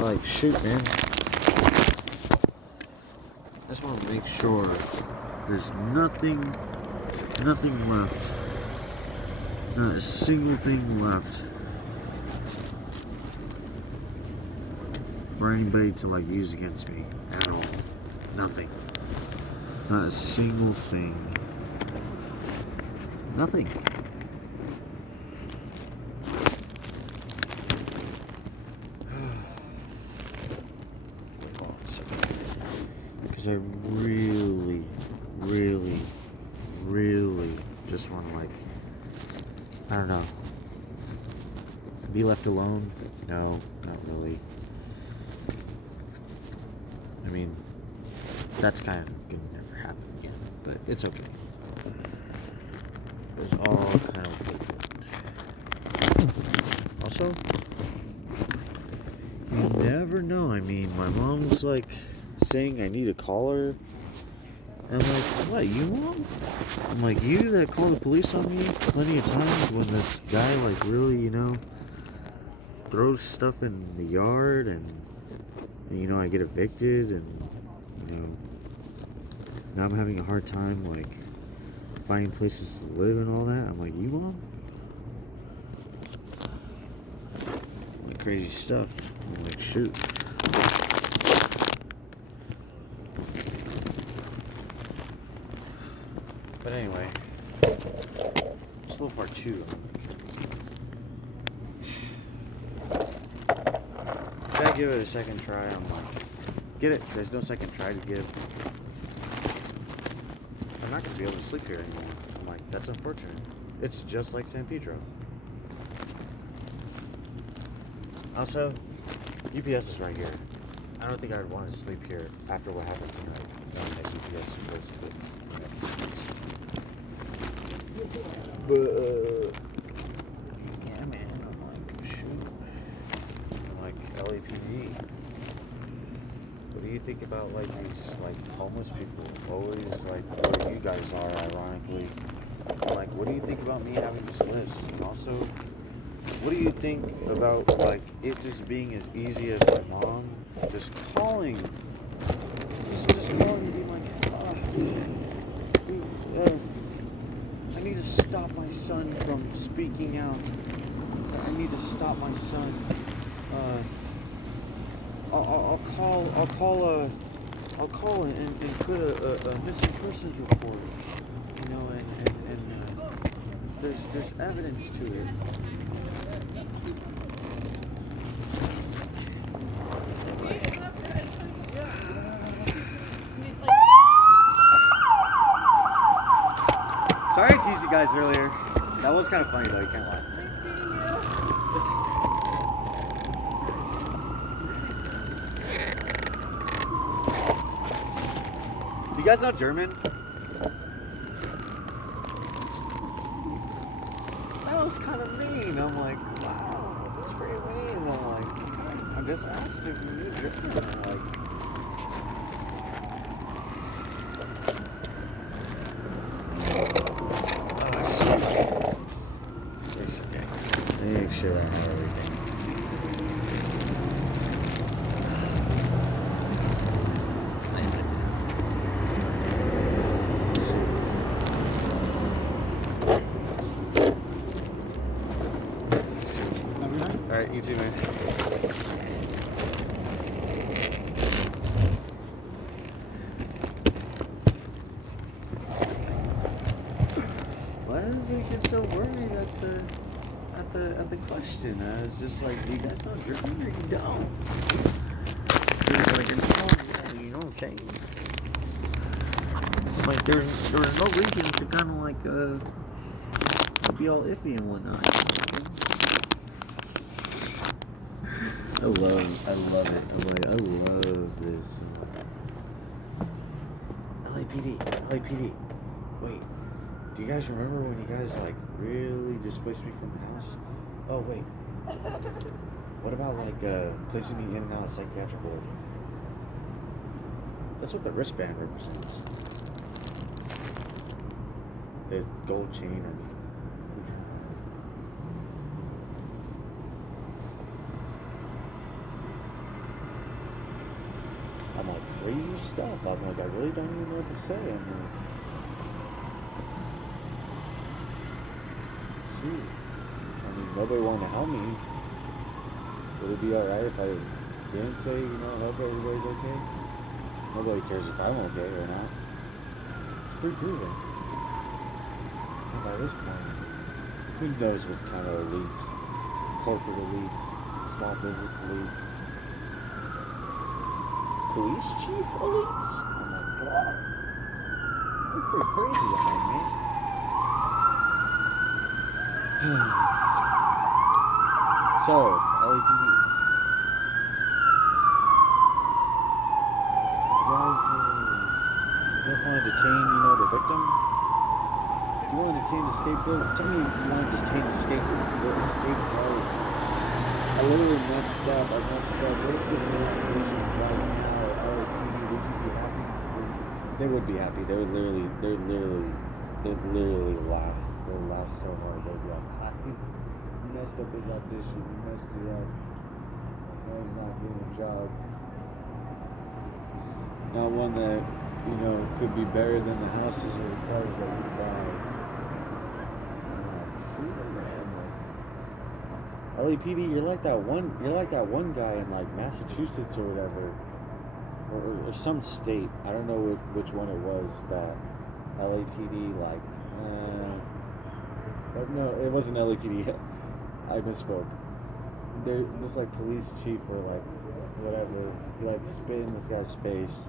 Like, shoot, man. I just want to make sure there's nothing left. Not a single thing left for anybody to, like, use against me at all. Nothing. Not a single thing. Nothing. Because I really just want to, like, I don't know, be left alone? No, not really. I mean, that's kind of gonna never happen again, but it's okay. It was all kind of vacant. Also, you never know. I mean, my mom's like saying I need to call her. And I'm like, what, you mom? I'm like, you that called the police on me plenty of times when this guy, like, really, you know, throws stuff in the yard and you know, I get evicted and, you know, now I'm having a hard time, like, finding places to live and all that. I'm like, you mom? Like, crazy stuff. I'm like, shoot. But anyway, still part 2. Should I give it a second try? I'm like, get it? There's no second try to give. I'm not going to be able to sleep here anymore. I'm like, that's unfortunate. It's just like San Pedro. Also, UPS is right here. I don't think I'd want to sleep here after what happened tonight. Knowing that UPS is supposed to put But, yeah, man, I'm like, shoot. I'm like, LAPD. What do you think about, like, these, like, homeless people? Always, like, where you guys are, ironically. Like, what do you think about me having this list? And also, what do you think about, like, it just being as easy as my mom just calling? Just calling and being like, I need to stop my son from speaking out. I need to stop my son. I'll call and put a missing persons report. You know, and there's evidence to it. Sorry I teased you guys earlier. That was kind of funny though, you can't lie. Do you guys know German? That was kind of mean. I'm like, wow, that's pretty mean. I'm like, I'm just asked if you knew German. I'm like, make sure I have everything. Alright, you too, man. Why do they get so worried at the question? I was just like, do you guys know German or you don't? Like, you know what I'm saying? Like, there's no reason to kind of like be all iffy and whatnot. I love it. I'm like, I love this. LAPD. Wait, do you guys remember when you guys like really displaced me from the house? Oh wait. What about like placing me in and out of psychiatric ward? That's what the wristband represents. The gold chain or crazy stuff. I'm like, I really don't even know what to say. I'm like, shoot. I mean, nobody wanted to help me. Would it be alright if I didn't say, hope everybody's okay? Nobody cares if I'm okay or not. It's pretty proven. And by this point, who knows what kind of elites, corporate elites, small business elites, police chief elites? I'm like, wow. You're pretty crazy behind me. So, LAPD. You guys want to detain, the victim? Do you want to detain the scapegoat? Tell me if you want to detain the scapegoat. I literally messed up. What if this was a vision right now at LAPD? Would you be happy? They would be happy. They'd literally laugh. They would laugh so hard. They'd be like, you messed up his audition. You messed it up. Now he's not doing a job. Not one that, could be better than the houses or the cars that we buy. LAPD, you're like that one guy in like Massachusetts or whatever, or some state. I don't know which one it was that LAPD but no, it wasn't LAPD. I misspoke. This like police chief or like whatever, he spit in this guy's face.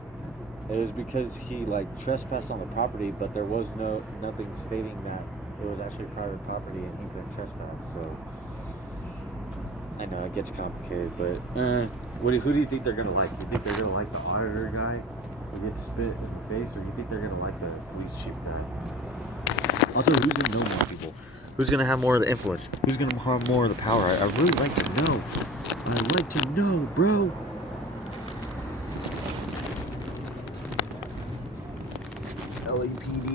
It was because he trespassed on the property, but there was nothing stating that it was actually private property and he couldn't trespass. So I know it gets complicated, but who do you think they're gonna like? You think they're gonna like the auditor guy who gets spit in the face, or you think they're gonna like the police chief guy? Also, who's gonna know more people? Who's gonna have more of the influence? Who's gonna have more of the power? I really like to know. I'd like to know, bro. LAPD.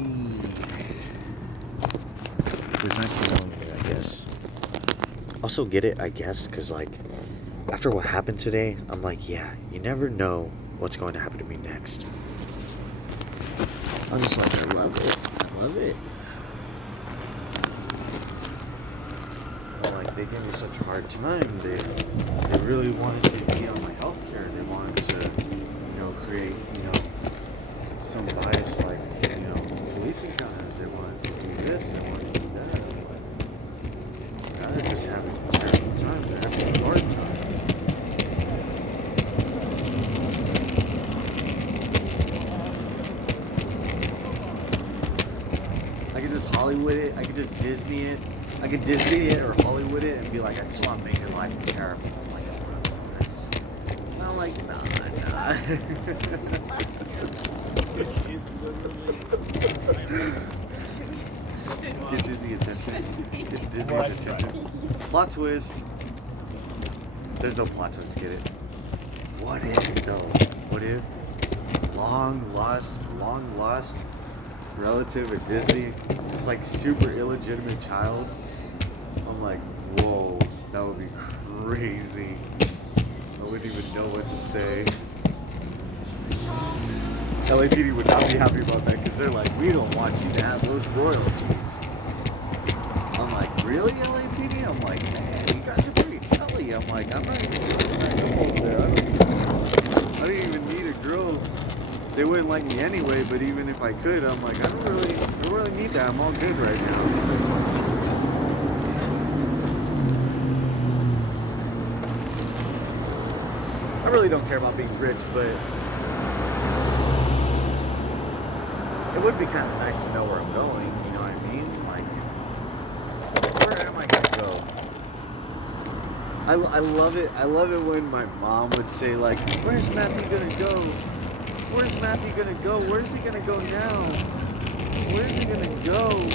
It was nice to know you, I guess. Also get it, I guess, because after what happened today, I'm like, yeah, you never know what's going to happen to me next. I'm just like, I love it. Well, they gave me such a hard time. They really wanted to be on my health care. They wanted to, create, some bias, police encounters. They wanted to do this, they wanted to do that. They're just having a terrible time. They're having a hard time. I could just Hollywood it. I could just Disney it. I could Disney it or Hollywood it and be like, I just want to make your life terrible. I'm like, nah. Get Disney attention. Get Disney's attention. Plot twist. There's no plot twist, get it? What if, though? What if long lost relative at Disney, just super illegitimate child? I'm like, whoa, that would be crazy. I wouldn't even know what to say. LAPD would not be happy about that because they're like, we don't want you to have those royalties. I'm like, really, LAPD? I'm like, man, you guys are pretty telly. I'm like, I'm not even over there. I don't even need a girl. They wouldn't like me anyway, but even if I could, I'm like, I don't really need that. I'm all good right now. I really don't care about being rich, but it would be kind of nice to know where I'm going, you know what I mean? Where am I gonna go? I love it when my mom would say where's Matthew gonna go? Where's Matthew gonna go? Where's he gonna go now? Where's he gonna go?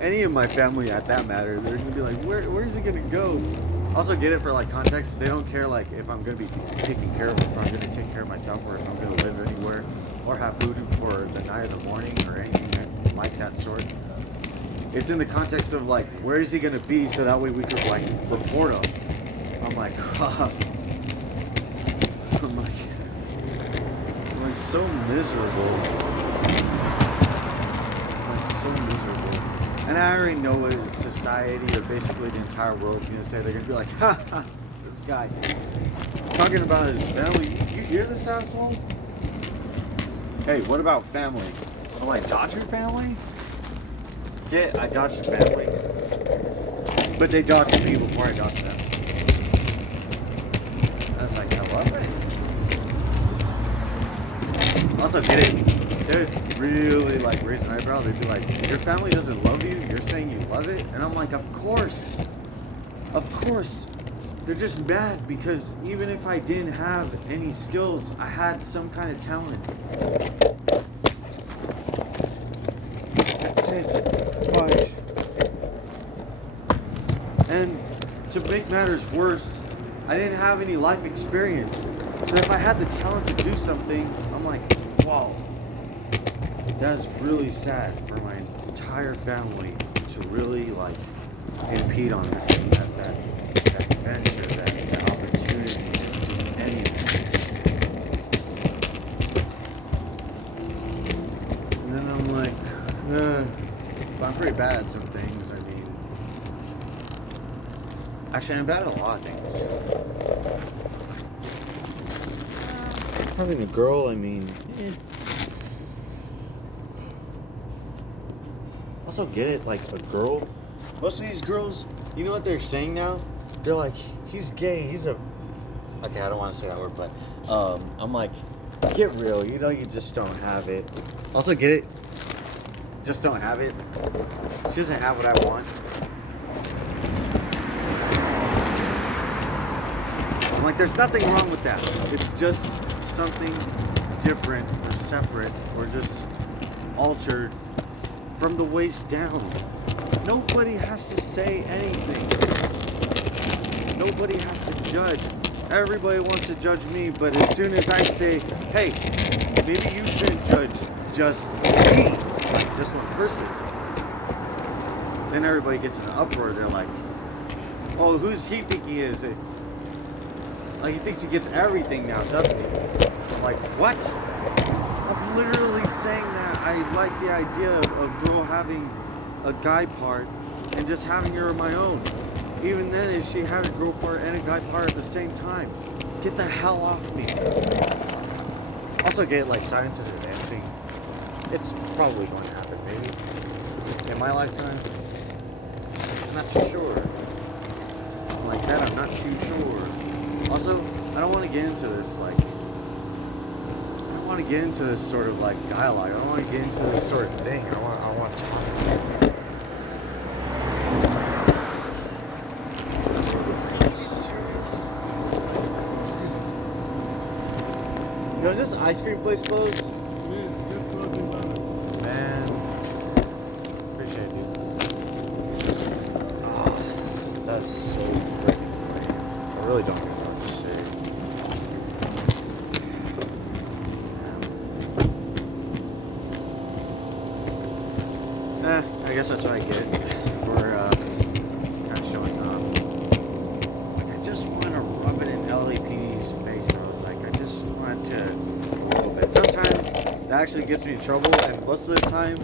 Any of my family at that matter, they're gonna be like, where's he gonna go? Also get it for context. They don't care if I'm gonna be taken care of, if I'm gonna take care of myself, or if I'm gonna live anywhere, or have food for the night or the morning, or anything like that sort. It's in the context of where is he gonna be, so that way we could report him. I'm like, I'm so miserable. I'm so miserable. And I already know what society, or basically the entire world's gonna say. They're gonna be like, ha ha, this guy talking about his family. You hear this asshole? Hey, what about family? I'm like, dodge your family? Yeah, I dodged your family. But they dodged me before I dodged them. I was like, I love it. Also, get it? They'd really like raise an eyebrow. They'd be like, your family doesn't love you? You're saying you love it? And I'm like, of course. Of course. They're just mad because even if I didn't have any skills, I had some kind of talent. That's it. Fudge. And to make matters worse, I didn't have any life experience. So if I had the talent to do something, I'm like, wow, that's really sad for my entire family to really like impede on that venture, that opportunity, just anything. And then I'm like, I'm pretty bad at some things. I mean, actually, I'm bad at a lot of things. Having a girl, I mean, Also get it, like a girl. Most of these girls, you know what they're saying now? They're like, he's gay, he's a... Okay, I don't want to say that word, but I'm like, get real, you know you just don't have it. Also get it, just don't have it. She doesn't have what I want. I'm like, there's nothing wrong with that. It's just something different or separate or just altered from the waist down. Nobody has to say anything. Nobody has to judge. Everybody wants to judge me, but as soon as I say, hey, maybe you shouldn't judge just me, like just one person, then everybody gets in an uproar. They're like, oh, who's he think he is? Like, he thinks he gets everything now, doesn't he? I'm like, what? I'm literally saying that I like the idea of a girl having a guy part and just having her on my own. Even then, if she had a girl part and a guy part at the same time, get the hell off me. Also get, like, science is advancing. It's probably going to happen, maybe. In my lifetime. I'm not too sure. Like that, I'm not too sure. Also, I don't want to get into this, like, I don't want to get into this sort of, like, dialogue. I don't want to get into this sort of thing. I want to talk about it. Yo, is this ice cream place closed? Yeah, just closing down. Man, appreciate it, dude. Oh, that's so freaking great. I really don't know what to say. I guess that's what I get for kind of showing up. Like, I just want to rub it in LAPD's face. I was like, I just want to a little bit. Sometimes that actually gets me in trouble, and most of the time,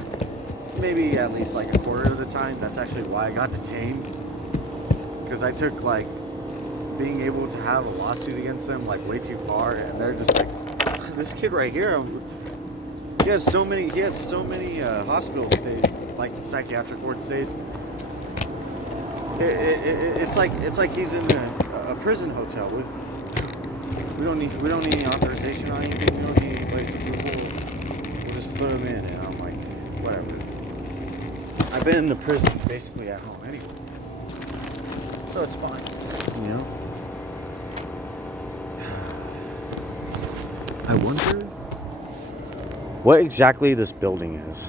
maybe at least like a quarter of the time, that's actually why I got detained. Because I took like being able to have a lawsuit against them like way too far, and they're just like, this kid right here, he has so many hospital stays, like psychiatric ward stays. It's like he's in a prison hotel. We don't need any authorization on anything. We don't need anybody's approval. We'll just put him in, and I'm like, whatever. I've been in the prison basically at home anyway, so it's fine, you know. I wonder what exactly this building is.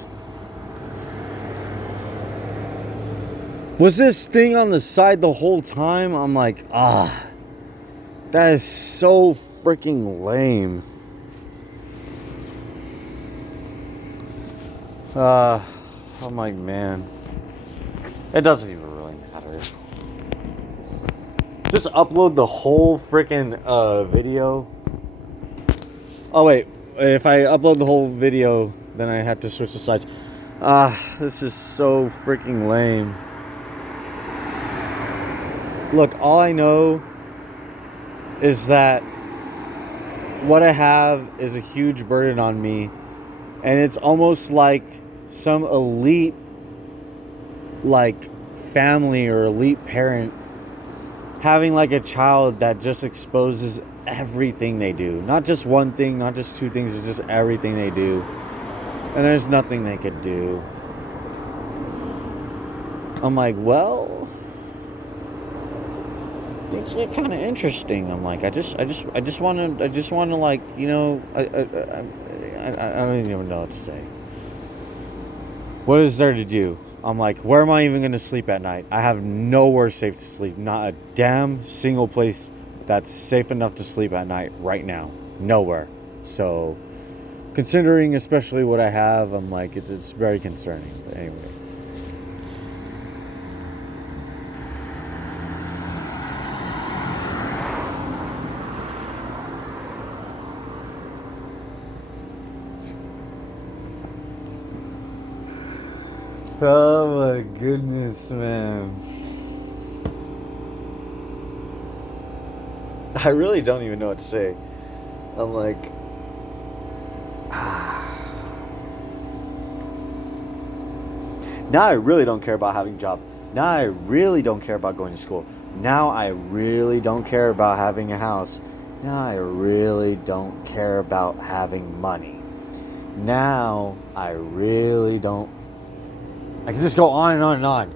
Was this thing on the side the whole time? I'm like, that is so freaking lame. I'm like, man, it doesn't even really matter. Just upload the whole freaking video. Oh wait, if I upload the whole video, then I have to switch the sides. This is so freaking lame. Look, all I know is that what I have is a huge burden on me, and it's almost like some elite, like, family or elite parent having like a child that just exposes everything they do. Not just one thing, not just two things, it's just everything they do. And there's nothing they could do. I'm like, well, things get kind of interesting. I'm like, I just want to like, you know, I don't even know what to say. What is there to do? I'm like, where am I even going to sleep at night? I have nowhere safe to sleep. Not a damn single place that's safe enough to sleep at night right now. Nowhere. So, considering especially what I have, I'm like, it's very concerning. But anyway. Oh my goodness, man. I really don't even know what to say. I'm like, now I really don't care about having a job. Now I really don't care about going to school. Now I really don't care about having a house. Now I really don't care about having money. Now I really don't. I can just go on and on and on.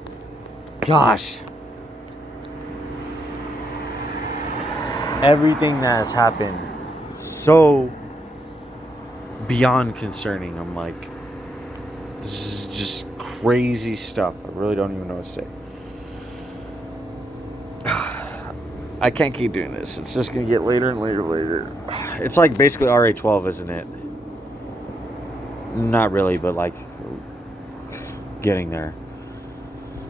Gosh. Everything that has happened, so beyond concerning. I'm like, this is just crazy stuff. I really don't even know what to say. I can't keep doing this. It's just going to get later and later. It's like basically RA12, isn't it? Not really, but like getting there.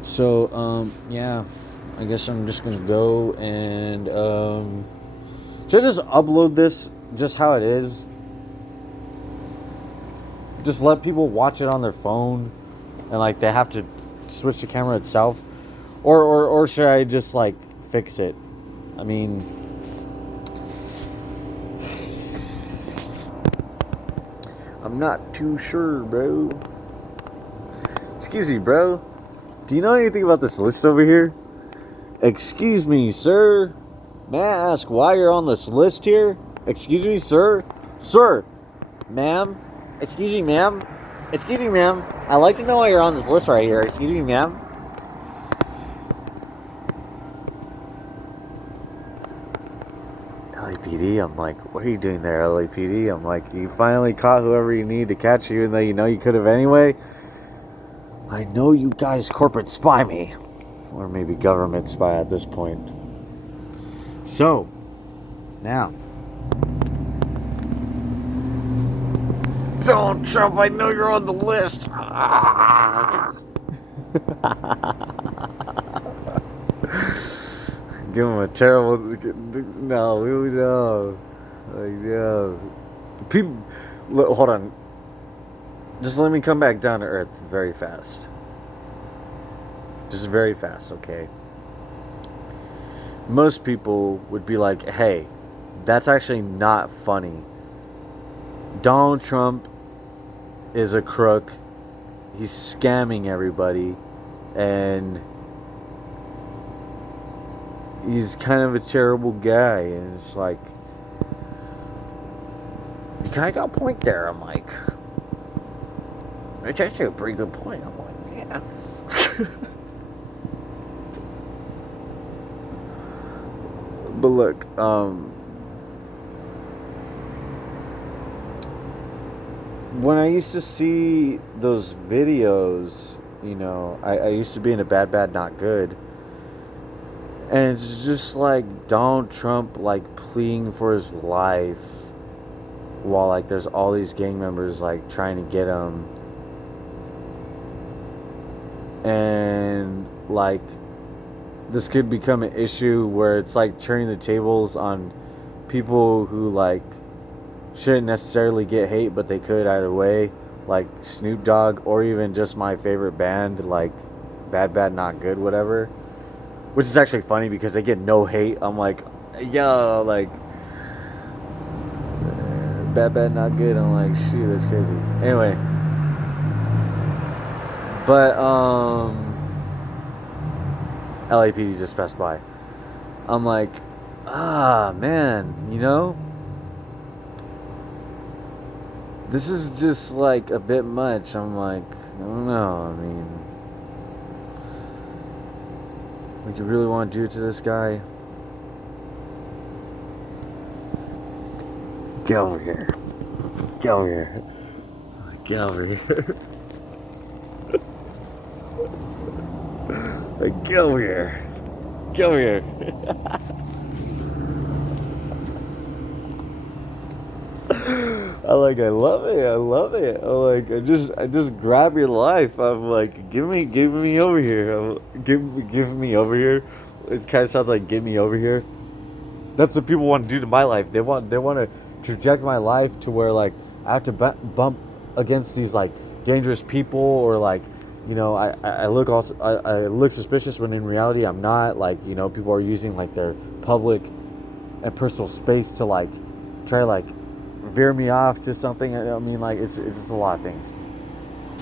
So, yeah, I guess I'm just gonna go and should I just upload this just how it is? Just let people watch it on their phone, and like they have to switch the camera itself, or should I just like fix it? I mean, I'm not too sure, bro. Excuse me, bro. Do you know anything about this list over here? Excuse me, sir. May I ask why you're on this list here? Excuse me, sir. Sir. Ma'am. Excuse me, ma'am. Excuse me, ma'am. I'd like to know why you're on this list right here. Excuse me, ma'am. LAPD, I'm like, what are you doing there, LAPD? I'm like, you finally caught whoever you need to catch you, even though you know you could have anyway. I know you guys corporate spy me. Or maybe government spy at this point. So, now. Donald Trump, I know you're on the list. Give him a terrible... No, we know. Like, no. People... Look, hold on. Just let me come back down to earth very fast. Just very fast, okay? Most people would be like, hey, that's actually not funny. Donald Trump is a crook. He's scamming everybody. And he's kind of a terrible guy. And it's like, you kind of got a point there. I'm like, it's actually a pretty good point. I'm like, yeah. But look, when I used to see those videos, you know, I used to be in a bad, not good. And it's just like Donald Trump, like, pleading for his life while, like, there's all these gang members, like, trying to get him. And, like, this could become an issue where it's like turning the tables on people who, like, shouldn't necessarily get hate, but they could either way. Like Snoop Dogg, or even just my favorite band, like Bad Bad Not Good, whatever. Which is actually funny because they get no hate. I'm like, yo, like Bad Bad Not Good. I'm like, shoot, that's crazy. Anyway, but LAPD just passed by. I'm like, man, you know, this is just like a bit much. I'm like, I don't know. I mean, like, you really want to do it to this guy? Get over here. Get over here. Get over here. Like, get over here. Get over here. I love it. I love it. I just grab your life. I'm like, give me over here. Give me over here. It kind of sounds like give me over here. That's what people want to do to my life. They want to traject my life to where like I have to bump against these like dangerous people, or like, you know, I look suspicious when in reality I'm not. Like, you know, people are using like their public and personal space to like try to like veer me off to something. I mean, like, it's a lot of things.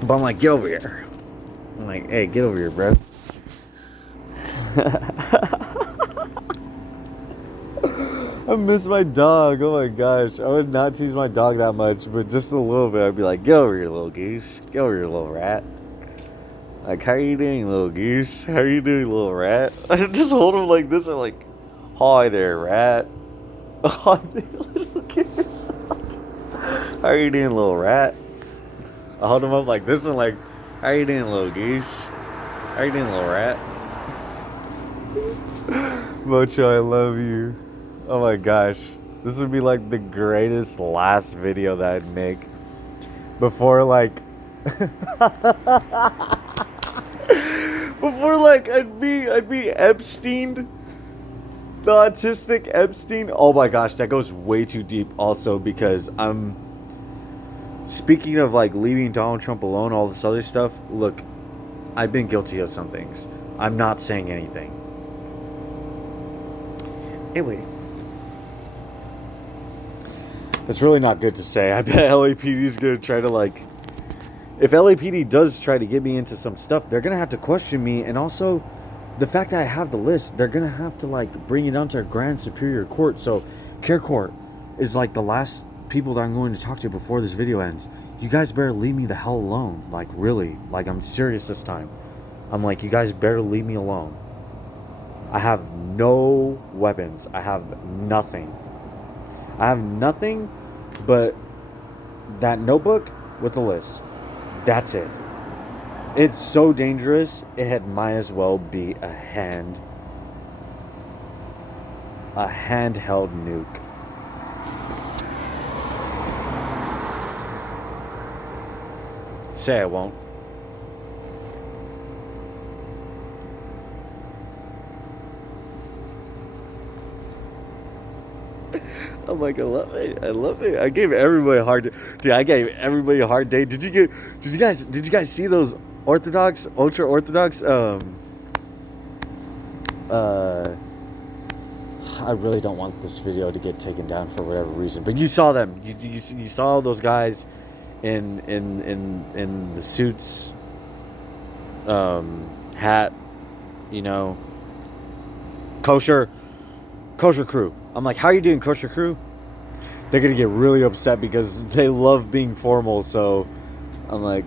But I'm like, get over here. I'm like, hey, get over here, bro. I miss my dog. Oh my gosh. I would not tease my dog that much, but just a little bit. I'd be like, get over here, little goose. Get over here, little rat. Like, how are you doing, little goose? How are you doing, little rat? I just hold him like this. I'm like, hi there, rat. Hi there, little goose. How are you doing, little rat? I hold him up like this and like, how are you doing, little goose? How are you doing, little rat? Mocho, I love you. Oh my gosh. This would be like the greatest last video that I'd make before like before like I'd be Epstein, the autistic Epstein. Oh my gosh, that goes way too deep also, because I'm speaking of like leaving Donald Trump alone, all this other stuff. Look, I've been guilty of some things. I'm not saying anything. Anyway, it's really not good to say. I bet LAPD is going to try to like, if LAPD does try to get me into some stuff, they're going to have to question me. And also the fact that I have the list, they're going to have to like bring it onto a grand superior court. So Care Court is like the last people that I'm going to talk to before this video ends. You guys better leave me the hell alone. Like, really, like, I'm serious this time. I'm like, you guys better leave me alone. I have no weapons. I have nothing. I have nothing but that notebook with the list. That's it. It's so dangerous, it might as well be a handheld nuke. Say I won't. I'm like, I love it. I love it. I gave everybody a hard day. Dude, I gave everybody a hard day. Did you guys see those ultra orthodox I really don't want this video to get taken down for whatever reason, but you saw them. You saw those guys in the suits, hat, you know, kosher crew. I'm like, how are you doing, kosher crew? They're gonna get really upset because they love being formal. So I'm like,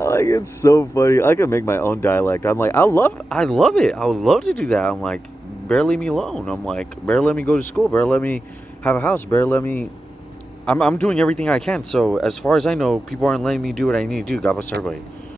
like, it's so funny. I can make my own dialect. I'm like, I love it. I would love to do that. I'm like, better leave me alone. I'm like, better let me go to school. Better let me have a house. Better let me. I'm doing everything I can. So as far as I know, people aren't letting me do what I need to do. God bless everybody.